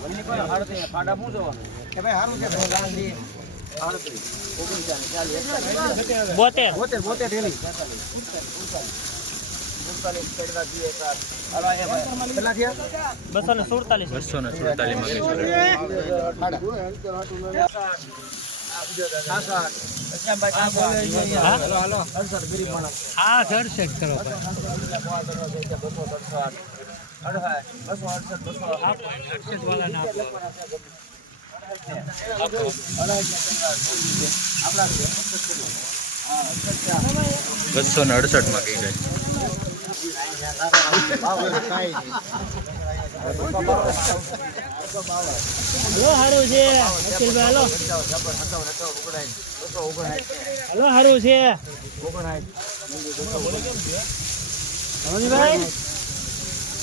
સારું ચાલશે કે ભાઈ સારું છે ભાઈ. બોતેર. બોતેર બોતેર થેલી બસો ને સુડતાલીસ. બસો ને સુડતાલીસ હા સેટ કરો બસો ને અડસઠમાં ગઈ હલો હારું છે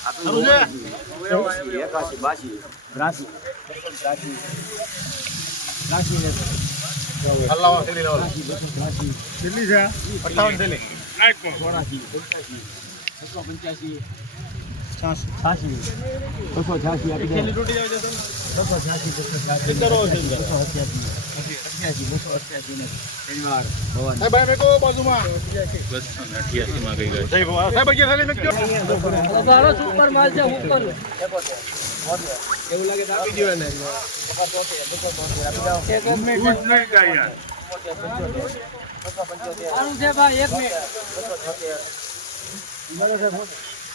ભાઈ હલો સારું છે હલો અખિલભાઈ બસો ને ત્રેસઠ બસો ને અઠ્યાસી માં કઈ ગઈ સુપર માલ છે ઉપર સારું છે ભાઈ એક મિનિટ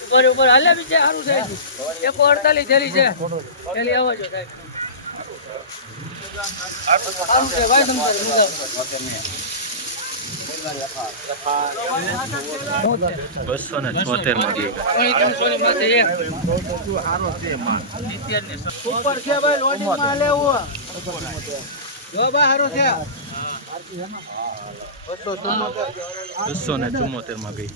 ઉપર ઉપર. હાલે બીજે સારું છે. એકસો અડતાલીસ થેલી છે. થેલી આવો છો સાહેબ સારું છે ભાઈ સમજાય બસો ને છોતેરમાં ગઈ.